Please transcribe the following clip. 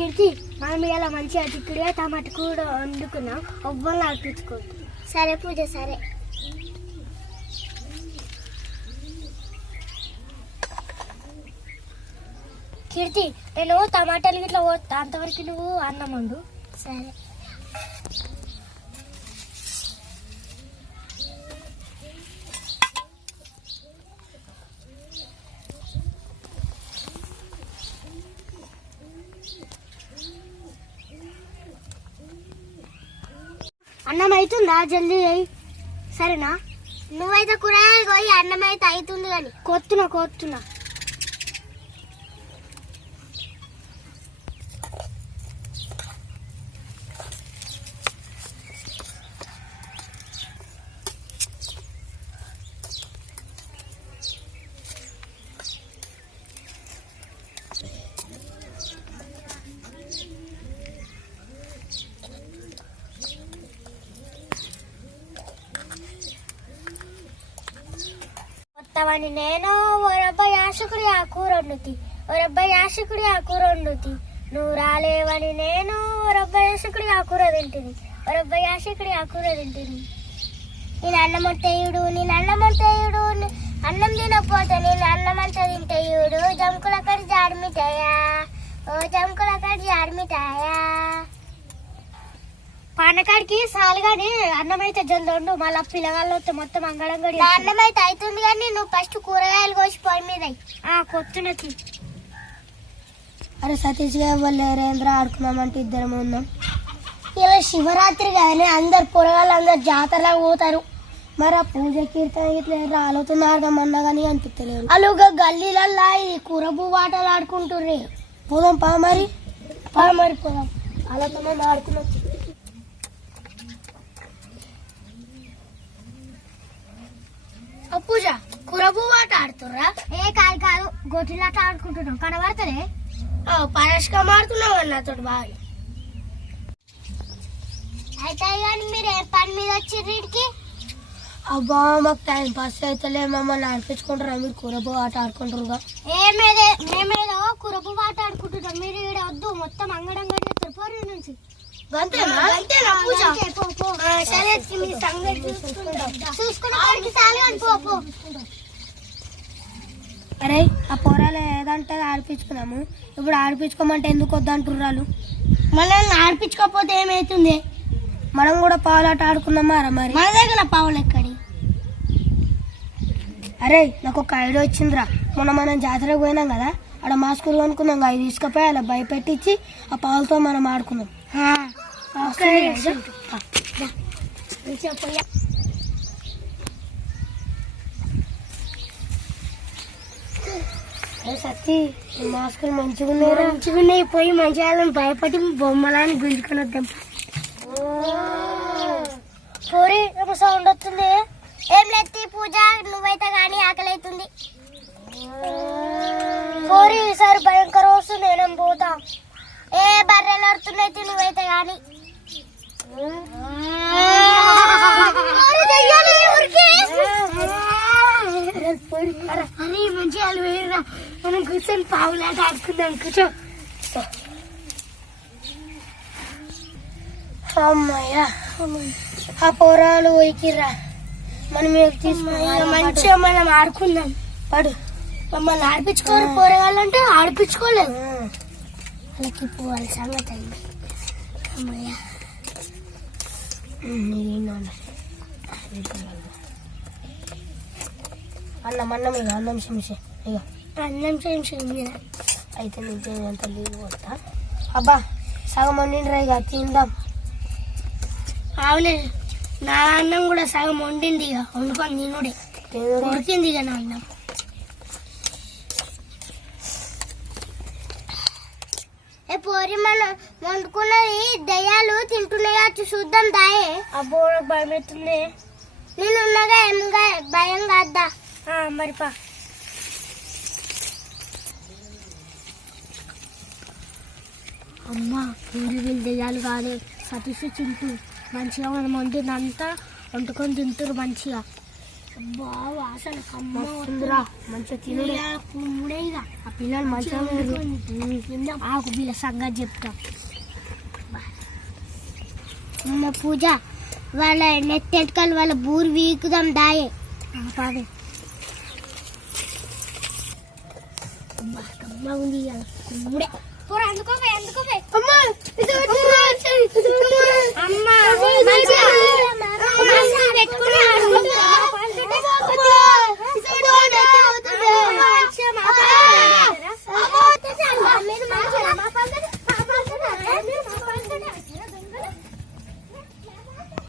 కీర్తి మనం ఇలా మంచిగా చిక్కుడుగా టమాటా కూడా వండుకున్నాం. ఒవ్వలు ఆడిపించుకోవద్దు సరే పూజ సరే. కీర్తి నేను టమాటాలు ఇట్లా పోతా అంతవరకు నువ్వు అన్నం వండు. సరే. అన్నం అవుతుందా జల్దీ అయ్యి సరేనా? నువ్వైతే కూరగాయలు పోయి అన్నం అయితే అవుతుంది కానీ కొత్తున్నా కొత్తున్నా కొత్తవని నేను ఒరబ్బ యాశకుడి ఆ కూర వండుతి. ఒరబ్బ యాశకుడి ఆ కూర వండుతి. నువ్వు రాలేవని నేను ఒరబ్బ యాశకుడి ఆ కూర తింటుంది ఒరబ్బ యాశకుడి ఆ కూర తింటుంది నేను అన్నం నేను అన్నం అన్నం తినకపోతే నేను అన్నం అంతా తింటేయుడు జంకుల కడి జాడిమిటాయా ఓ జంకుల కడి జాడిమిటాయా పానకాడికి సాలుగాని అన్నం అయితే జల్ది ఉండు మళ్ళీ పిల్లగాళ్ళు వస్తే మొత్తం అంగడంగడి అన్నం అయితే అవుతుంది కానీ నువ్వు ఫస్ట్ కూరగాయలు కోసి పొయ్యి మీద ఆ కొత్తునకి అరే సతీష్ గారు వాళ్ళు నరేంద్ర ఆడుకుందామంటే ఇద్దరం ఉన్నాం. ఇలా శివరాత్రి కానీ అందరు పొరగాళ్ళు అందరు జాతరలా పోతారు. మరి ఆ పూజ కీర్తన ఇట్లా రాలుతున్నారు అన్నా కానీ అనిపించలేదు అలుగా గల్లీలల్లా ఈ కూర ఆటలు ఆడుకుంటుర్రే. పోదాం పా మరి. పా మరి పోదాం. మేము ఆడుకున్నాం ఆ పూజ. కూర ఆట ఆడుతుర్రా? ఏ కాదు కాదు. గొట్టిలాట ఆడుకుంటున్నాం. కనబడతలే? పరస్గా ఆడుతున్నావు నాతో బాగా అయితే కానీ మీరు ఏ పని మీద వచ్చిర్రు ఈడికి అబ్బా మాకు టైం పాస్ అవుతలే మమ్మల్ని ఆడిపించుకుంటారా? మీరు కూరబో ఆట ఆడుకుంటారుగా ఏమేదే మేమేదో కురపు పాట ఆడుకుంటున్నాం. మీరు ఈడ వద్దు. మొత్తం అంగడంగడి పోరు నుంచి. అంతేనా అంతేనా పూజ? అరే ఆ పోరాలు ఏదంటే ఆడిపించుకున్నాము ఇప్పుడు ఆడిపించుకోమంటే ఎందుకు వద్దంటుర్రాలు మనల్ని ఆడిపించుకోకపోతే ఏమైతుంది? మనం కూడా పావులాట ఆడుకుందామా రా మరి? మన దగ్గర పావులు ఎక్కడి? అరే నాకు ఒక ఐడియా వచ్చిందిరా. మొన్న మనం జాతరకు పోయినాం కదా ఆడ మాస్కులు కొనుక్కున్నాం అవి తీసుకుపోయి అలా భయపెట్టించి ఆ పావులతో మనం ఆడుకుందాం సరే, సత్తి మాస్కులు మంచిగా ఉన్నాయిరా? మంచిగా పోయి మంచిగా భయపడి బొమ్మలని గుంజుకొని వద్దాం. పూరి ఏమో సౌండ్ వస్తుంది. ఏం లేదు పూజ నువ్వైతే కానీ ఆకలి అవుతుంది పూరి ఈసారి భయంకర వస్తుంది నేను పోతా. ఏ బర్రెలు వస్తున్నాయి నువ్వైతే కానీ అరే మంచి వాళ్ళు వేయరా మనం కూర్చొని పావులాట ఆడుకుందాం కూర్చో అమ్మయ్యా ఆ పోరాలు పోయికిర్రా మనం తీసుకున్నాం మంచిగా మనం ఆడుకుందాం పడు మమ్మల్ని ఆడిపించుకోరు పోరగాలంటే ఆడిపించుకోలేదు వాళ్ళకి పోవాలి సంగతి అయింది అన్నం అన్నం ఇక అన్నం శమిషే ఇక అన్నం చేయం మీద అయితే నీకు ఎంత లీవ్ కొడతా అబ్బా సగం వండిండ్రా ఇక తిందాం. అవునే నా అన్నం కూడా సగం వండింది ఇక వండుకొని తినుడే. ఉడికింది ఇక నా అన్నం. ఏ పోరి మనం వండుకున్నది దయ్యాలు తింటున్నాయా? చూద్దాం దాయే. అబ్బో నాకు భయం అవుతుంది నేను ఉన్నగా ఏమగా భయం కాద్దా? మరి పా. అమ్మ పూరి వీళ్ళు దెయ్యాలు కాదు. సతీష్ చింటూ మంచిగా మనం వండినంతా వండుకొని తింటారు మంచిగా. ఆ పిల్లలు మంచిగా పిల్ల సగ్గా చెప్తా. అమ్మ పూజ వాళ్ళ నెత్తెంటకాలు వాళ్ళ బూరు వీకుదాం దాయే. కాదు ఎందుకో